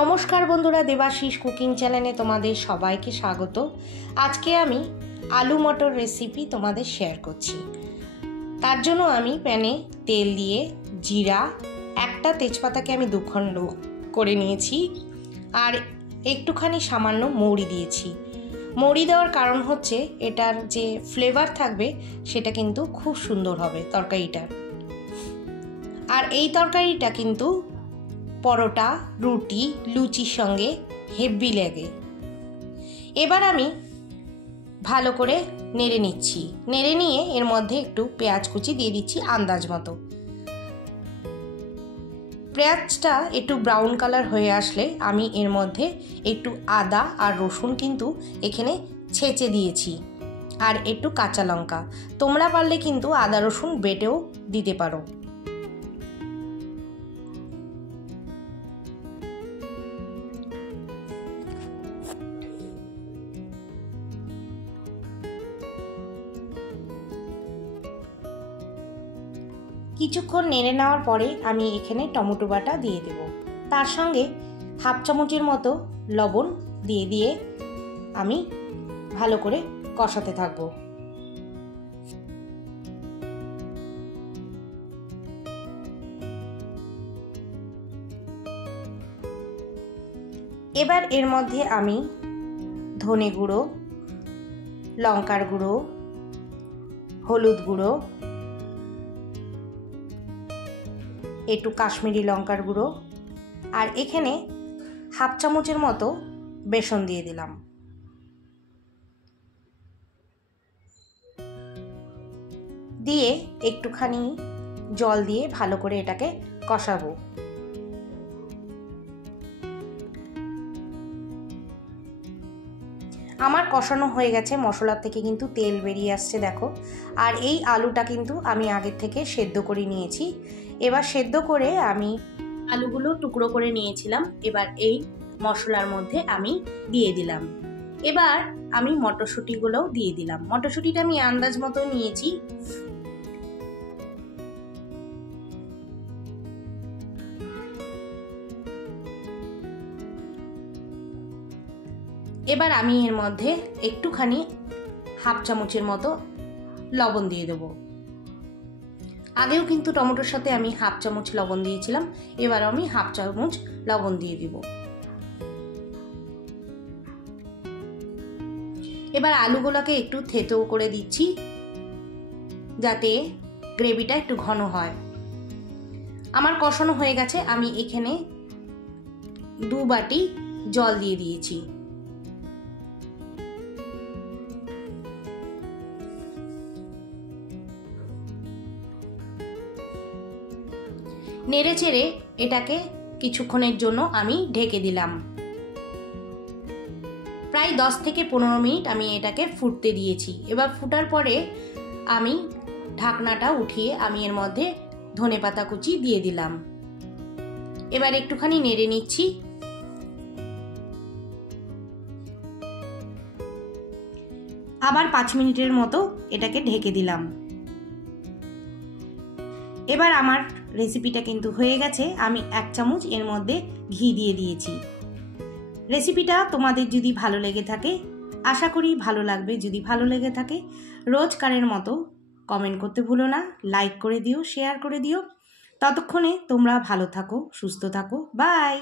নমস্কার বন্ধুরা, দেবাশিস কুকিং চ্যানেলে তোমাদের সবাইকে স্বাগত। আজকে আমি আলু মটর রেসিপি তোমাদের শেয়ার করছি। তার জন্য আমি প্যানে তেল দিয়ে জিরা, একটা তেজপাতাকে আমি দুখণ্ড করে নিয়েছি, আর একটুখানি সামান্য মৌরি দিয়েছি। মৌরি দেওয়ার কারণ হচ্ছে এটার যে ফ্লেভার থাকবে সেটা কিন্তু খুব সুন্দর হবে তরকারিটার। আর এই তরকারিটা কিন্তু পরোটা, রুটি, লুচির সঙ্গে হেভি লাগে। এবার আমি ভালো করে নেড়ে নিচ্ছি। নেড়ে নিয়ে এর মধ্যে একটু পেঁয়াজ কুচি দিয়ে দিচ্ছি আন্দাজ মতো। পেঁয়াজটা একটু ব্রাউন কালার হয়ে আসলে আমি এর মধ্যে একটু আদা আর রসুন কিন্তু এখানে ছেঁচে দিয়েছি, আর একটু কাঁচা লঙ্কা। তোমরা পারলে কিন্তু আদা রসুন বেটেও দিতে পারো। কিছুক্ষণ নেড়ে নেওয়ার পরে আমি এখানে টমেটো বাটা দিয়ে দেব। তার সঙ্গে হাফ চামচের মতো লবণ দিয়ে আমি ভালো করে কষাতে থাকব। এবার এর মধ্যে আমি ধনে গুঁড়ো, লঙ্কার গুঁড়ো, হলুদ গুঁড়ো, একটু কাশ্মীরি লঙ্কার গুঁড়ো, আর এখানে হাফ চামচের মতো বেসন দিয়ে দিলাম। দিয়ে একটুখানি জল দিয়ে ভালো করে এটাকে কষাবো। আমার কষানো হয়ে গেছে, মশলার থেকে কিন্তু তেল বেরিয়ে আসছে দেখো। আর এই আলুটা কিন্তু আমি আগের থেকে সেদ্ধ করে নিয়েছি। এবার সেদ্ধ করে আমি আলুগুলো টুকরো করে নিয়েছিলাম, এবার এই মশলার মধ্যে আমি দিয়ে দিলাম। এবার আমি মটরশুঁটিগুলোও দিয়ে দিলাম। মটরশুঁটিটা আমি আন্দাজ মতো নিয়েছি। এবার আমি এর মধ্যে একটুখানি হাফ চামচের মতো লবণ দিয়ে দেবো। আগেও কিন্তু টমেটোর সাথে আমি হাফ চামচ লবণ দিয়েছিলাম, এবার আমি হাফ চামচ লবণ দিয়ে দিব। এবার আলুগুলোকে একটু থেতো করে দিচ্ছি যাতে গ্রেভিটা একটু ঘন হয়। আমার কষানো হয়ে গেছে, আমি এখানে 2 বাটি জল দিয়ে দিয়েছি। নেড়ে চেড়ে এটাকে কিছুক্ষণের জন্য আমি ঢেকে দিলাম। প্রায় 10 থেকে 15 মিনিট আমি এটাকে ফুটতে দিয়েছি। এবার ফুটার পরে আমি ঢাকনাটা উঠিয়ে আমি এর মধ্যে ধনেপাতা কুচি দিয়ে দিলাম। এবার একটুখানি নেড়ে নিচ্ছি। আবার 5 মিনিটের মতো এটাকে ঢেকে দিলাম। এবার আমার রেসিপিটা কিন্তু হয়ে গেছে। আমি 1 চামচ এর মধ্যে ঘি দিয়ে দিয়েছি। রেসিপিটা তোমাদের যদি ভালো লেগে থাকে, আশা করি ভালো লাগবে। যদি ভালো লেগে থাকে রোজকারের মতো কমেন্ট করতে ভুলো না, লাইক করে দিও, শেয়ার করে দিও। ততক্ষণে তোমরা ভালো থাকো, সুস্থ থাকো। বাই।